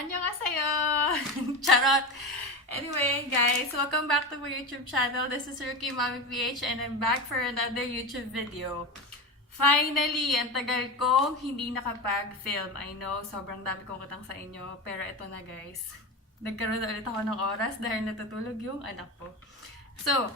Annyeonghaseyo! Charot! Anyway, guys, welcome back to my YouTube channel. This is Rookie Mommy PH and I'm back for another YouTube video. Finally, ang tagal ko hindi nakapag-film. I know, sobrang dami kong utang sa inyo. Pero ito na, guys. Nagkaroon na ulit ako ng oras dahil natutulog yung anak ko. So,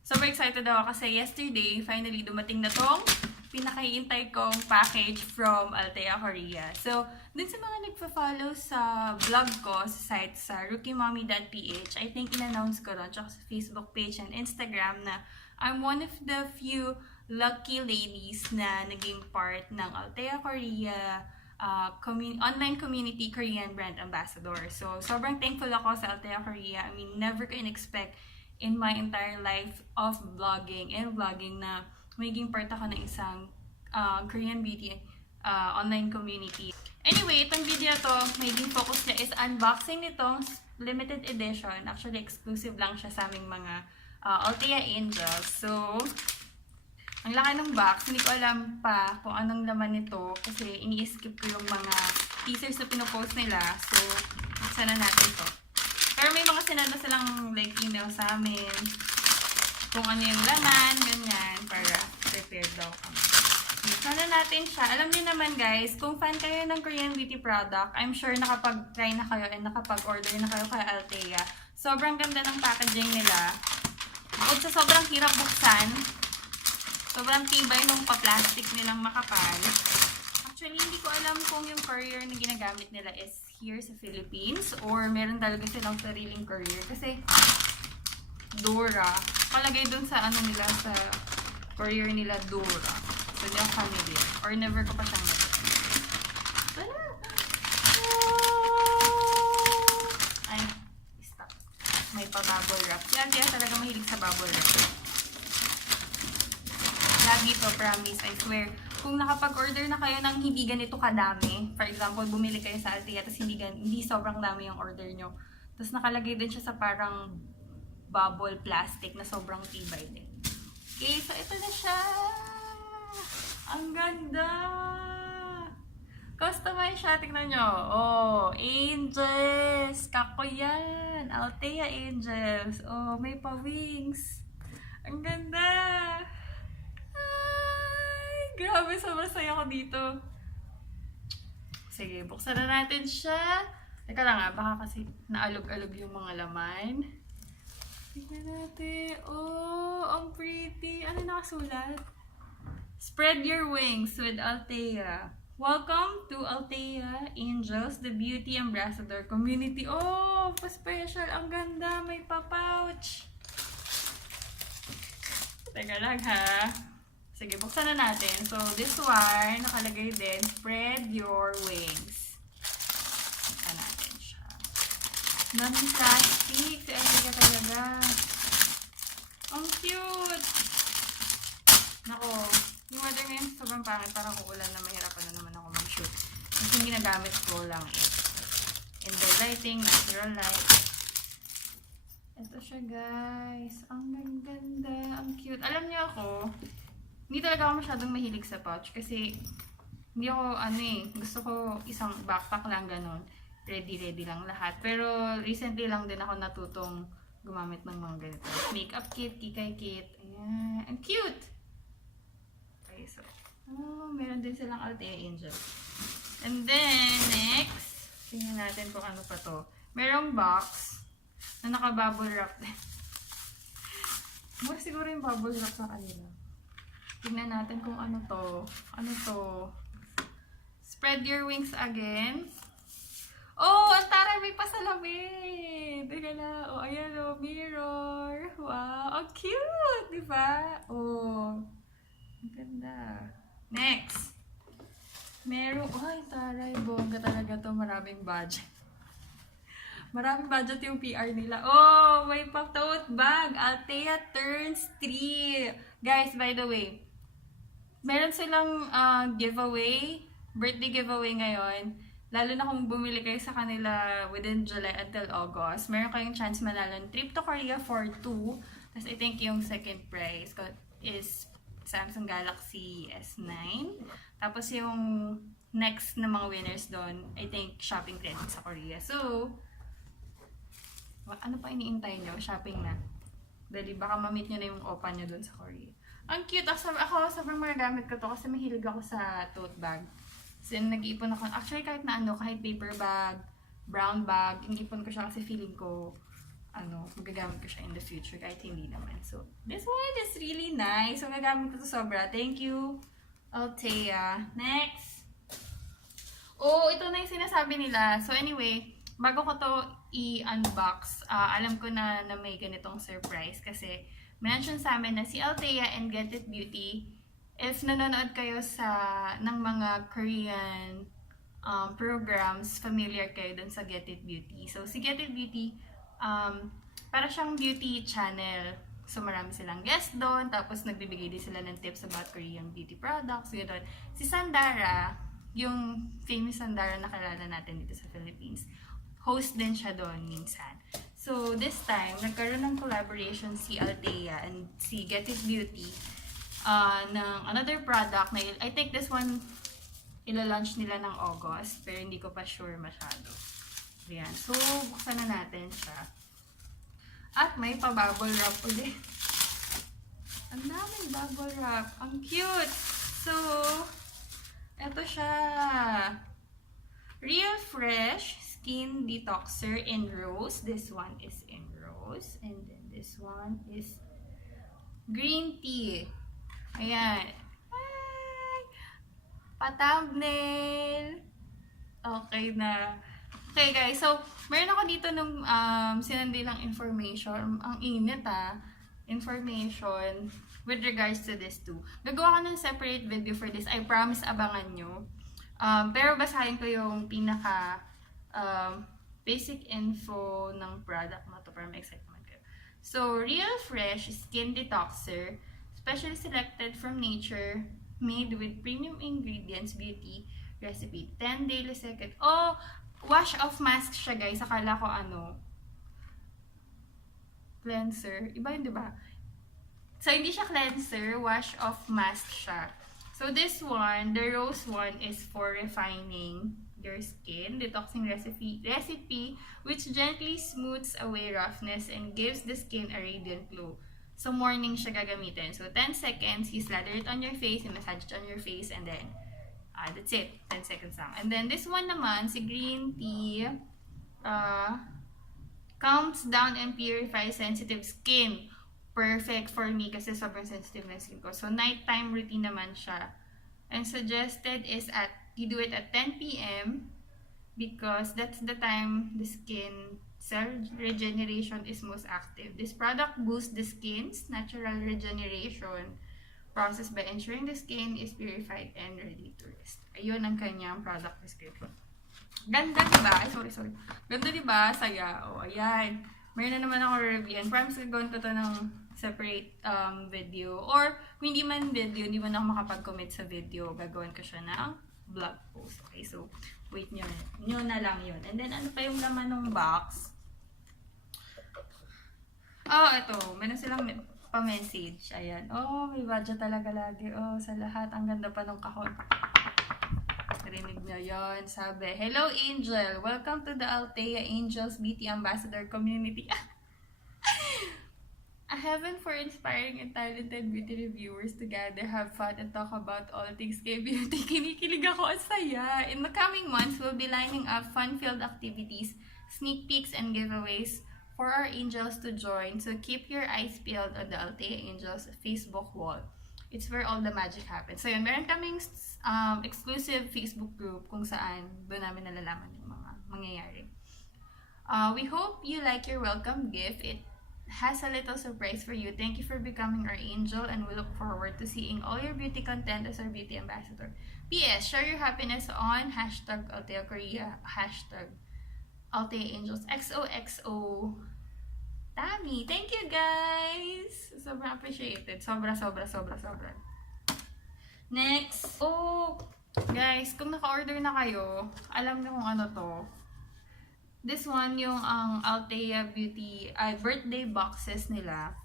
super excited ako kasi yesterday, finally dumating na tong pinakahihintay kong package from Althea, Korea. So, dun sa mga nagpa-follow sa vlog ko sa site sa rookiemommy.ph, I think in-announce ko ron tsaka sa Facebook page and Instagram na I'm one of the few lucky ladies na naging part ng Althea Korea online community Korean brand ambassador. So, sobrang thankful ako sa Althea Korea. I mean, never can expect in my entire life of vlogging na magiging part ako ng isang Korean beauty online community. Anyway, itong video to, magiging focus niya is unboxing nitong limited edition. Actually, exclusive lang siya sa aming mga Althea Angels. So, ang laki ng box. Hindi ko alam pa kung anong laman nito kasi ini-skip ko yung mga teasers na pinopost nila. So, buksan na natin to. Pero may mga sinanda silang like email sa amin kung ano yung laman, ganyan, para prepared daw kami. Buksan na natin siya. Alam niyo naman guys, kung fan kayo ng Korean beauty product, I'm sure nakapag-try na kayo and nakapag-order na kayo kay Althea. Sobrang ganda ng packaging nila. Bukod sa sobrang hirap buksan, sobrang tibay nung pa-plastic nilang makapal. Actually, hindi ko alam kung yung courier na ginagamit nila is here sa Philippines or meron talaga silang sariling courier. Kasi, Dora. Palagay dun sa ano nila, sa courier nila, Dora. So, hindi ako familiar. Or never ko pa siyang nabit. Wala! Ay, stop. May pa-bubble wrap. Yan, kaya talaga mahilig sa bubble wrap. Lagi to, promise, I swear. Kung nakapag-order na kayo ng hindi ganito kadami, for example, bumili kayo sa Althea, tapos hindi sobrang dami yung order nyo. Tapos nakalagay din siya sa parang bubble plastic na sobrang tibay din. Okay, so ito na siya! Ang ganda! Customize siya, tingnan nyo. Oh, angels! Kako yan! Althea angels! Oh, may pa-wings! Ang ganda! Grabe, sobrang saya ko dito. Sige, buksan na natin siya. Teka lang baka kasi naalog-alog yung mga laman. Tignan natin. Oh, ang pretty. Ano nakasulat? Spread your wings with Althea. Welcome to Althea Angels, the beauty ambassador community. Oh, pa-special. Ang ganda. May pa-pouch. Teka lang ha. Sige, buksan na natin. So, this one, nakalagay din, spread your wings. Buksan natin siya. Daming plastic. Si Althea talaga. Ang cute! Nako, yung weather ngayon sobrang pangit. Parang uulan na mahirapan na naman ako mag-shoot. Kasi yung ginagamit ko lang is indoor lighting, natural light. Ito siya guys. Ang ganda. Ang cute. Alam niyo ako, hindi talaga ako masyadong mahilig sa pouch kasi hindi ako gusto ko isang backpack lang ganun. Ready lang lahat. Pero recently lang din ako natutong gumamit ng mga ganito. Makeup kit, kikay kit. Ayan. Ang cute! Okay, so. Oh, meron din silang Althea Angel. And then, next, tingnan natin kung ano pa to. Merong box na naka-bubble wrap. Mura siguro yung bubble wrap sa kanila. Tingnan natin kung ano to. Ano to? Spread your wings again. Oh, ang taray, may pasalamin. Teka na. Oh, ayan o. Mirror. Wow. Ang cute. Diba? Oh. Ang ganda. Next. Meron. Ay, taray. Bongga talaga to. Maraming budget. Maraming budget yung PR nila. Oh, may pa-tote bag. Althea turns 3. Guys, by the way, meron silang giveaway, birthday giveaway ngayon. Lalo na kung bumili kayo sa kanila within July until August. Meron kayong chance manalo ng trip to Korea for 2. Tapos I think yung second prize is Samsung Galaxy S9. Tapos yung next na mga winners doon, I think, shopping credit sa Korea. So, ano pa iniintay nyo? Shopping na. Dali, baka ma-meet nyo na yung opa nyo doon sa Korea. Ang cute. Ako sobrang magagamit ko to kasi mahilig ako sa tote bag. So, nag-iipon ako. Actually, kahit na ano, kahit paper bag, brown bag, inipon ko siya kasi feeling ko, magagamit ko siya in the future kahit hindi naman. So, this one is really nice. So, magagamit ko to sobra. Thank you, Althea. Next. Oh, ito na yung sinasabi nila. So, anyway, bago ko to i-unbox, alam ko na may ganitong surprise kasi mention sa amin na si Althea and Get It Beauty, if nanonood kayo ng mga Korean programs, familiar kayo dun sa Get It Beauty. So, si Get It Beauty, para siyang beauty channel. So, marami silang guest doon, tapos nagbibigay din sila ng tips about Korean beauty products, gano'n. Si Sandara, yung famous Sandara na kilala natin dito sa Philippines, host din siya doon minsan. So, this time, nagkaroon ng collaboration si Althea and si Get It Beauty ng another product na I think this one ila-launch nila ng August, pero hindi ko pa sure masyado. Ayan. So, buksan na natin siya. At may pa-bubble wrap ulit. Ang daming bubble wrap. Ang cute! So, eto siya. Real Fresh Skin Detoxer in Rose. This one is in Rose. And then this one is green tea. Ayan. Ay! Pa-thumbnail. Okay na. Okay guys, so meron ako dito nung sinandi lang information. Ang init information with regards to this too. Gagawa ko ng separate video for this. I promise abangan nyo. Pero basahin ko yung pinaka basic info ng product na to para ma-excite naman kayo. So, Real Fresh Skin Detoxer, specially selected from nature, made with premium ingredients, beauty recipe, 10 daily second. Oh, wash off mask siya guys. Akala ko cleanser. Iba yun, diba? So, hindi siya cleanser, wash off mask siya. So, this one, the rose one, is for refining your skin. Detoxing recipe which gently smooths away roughness and gives the skin a radiant glow. So, morning siya gagamitin. So, 10 seconds, you slather it on your face, you massage it on your face, and then, that's it. 10 seconds lang. And then, this one naman, si green tea, calms down and purifies sensitive skin. Perfect for me kasi sobrang sensitive na skin ko. So, nighttime routine naman siya. And suggested is you do it at 10 p.m. because that's the time the skin cell regeneration is most active. This product boosts the skin's natural regeneration process by ensuring the skin is purified and ready to rest. Ayun ang kanyang product description. Ganda, diba? Ay, sorry. Ganda, diba? Saya. O, ayan. Mayroon na naman ako review. And promise gagawin ko to ng separate video. Or, kung hindi man video, hindi man ako makapag-commit sa video, gagawin ko siya ng vlog post. Okay, so, wait nyo na lang yun. And then, ano pa yung laman ng box? Oh, ito. Meron silang pa-message. Ayan. Oh, may budget talaga lagi. Oh, sa lahat. Ang ganda pa ng kahon. Narinig nyo yun. Sabi, hello Angel! Welcome to the Althea Angels Beauty Ambassador Community. A heaven for inspiring and talented beauty reviewers to gather, have fun, and talk about all things KBeauty. Kinikilig ako, ang saya! In the coming months, we'll be lining up fun-filled activities, sneak peeks, and giveaways for our angels to join. So keep your eyes peeled on the Althea Angels Facebook wall. It's where all the magic happens. So yun, meron kaming exclusive Facebook group kung saan doon namin nalalaman yung mga mangyayari. We hope you like your welcome gift. It has a little surprise for you. Thank you for becoming our angel, and we look forward to seeing all your beauty content as our beauty ambassador. P.S. Share your happiness on #Althea Korea, #Althea Angels, XOXO. Tami, thank you guys! Sobrang appreciated. Sobra. Next. Oh, guys, kung naka-order na kayo, alam niyo kung ano to. This one, yung Althea Beauty birthday boxes nila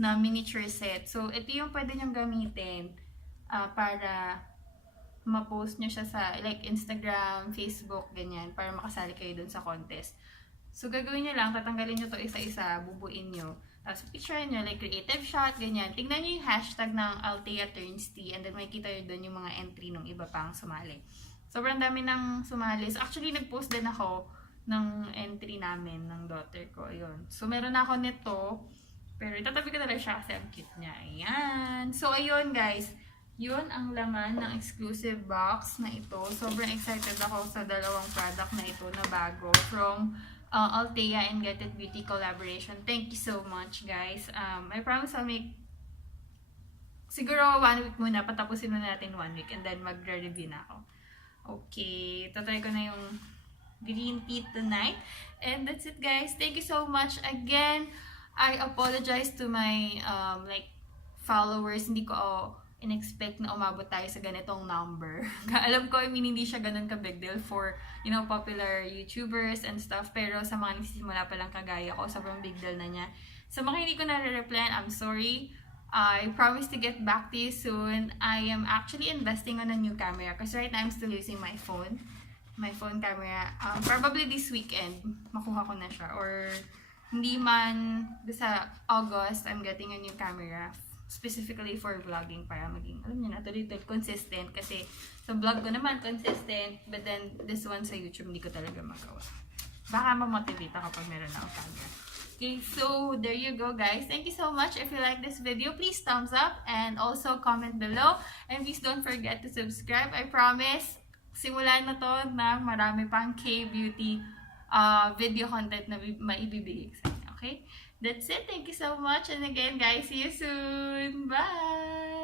na miniature set. So, ito yung pwede nyong gamitin para ma-post nyo siya sa like Instagram, Facebook, ganyan, para makasali kayo dun sa contest. So, gagawin nyo lang, tatanggalin nyo to isa-isa, bubuin nyo. Tapos, picture nyo, like creative shot, ganyan. Tingnan nyo yung hashtag ng Althea turns tea, and then makikita nyo dun yung mga entry ng iba pang sumali. Sobrang dami ng sumali. So, actually, nag-post din ako ng entry namin ng daughter ko. Ayun. So, meron na ako nito. Pero itatabi ko talaga siya kasi ang cute niya. Ayan. So, ayun guys. Yun ang laman ng exclusive box na ito. Sobrang excited ako sa dalawang product na ito na bago from Althea and Get It Beauty collaboration. Thank you so much guys. I promise I'll make siguro 1 week muna. Patapusin muna natin 1 week and then magre-review na ako. Okay. Tatry ko na yung green tea tonight. And that's it guys. Thank you so much again. I apologize to my like followers. Hindi ko in-expect na umabot tayo sa ganitong number. Alam ko, I mean, hindi siya ganun ka big deal for, you know, popular YouTubers and stuff. Pero sa mga nagsisimula pa lang kagaya ko, sobrang big deal na niya. Sa mga hindi ko nare-replyan, I'm sorry. I promise to get back to you soon. I am actually investing on a new camera because right now I'm still using my phone. My phone camera. Probably this weekend, makuha ko na siya. Or hindi man, sa August, I'm getting a new camera specifically for vlogging para maging, alam niyo na, tuloy-tuloy consistent kasi sa vlog ko naman consistent, but then this one sa YouTube hindi ko talaga magawa. Baka ma-motivate ako pag meron na ako camera. Okay, so there you go guys. Thank you so much. If you like this video, please thumbs up and also comment below. And please don't forget to subscribe. I promise, simulan na to na marami pang KBeauty video content na maibibigay sa inyo. Okay? That's it. Thank you so much. And again, guys, see you soon. Bye!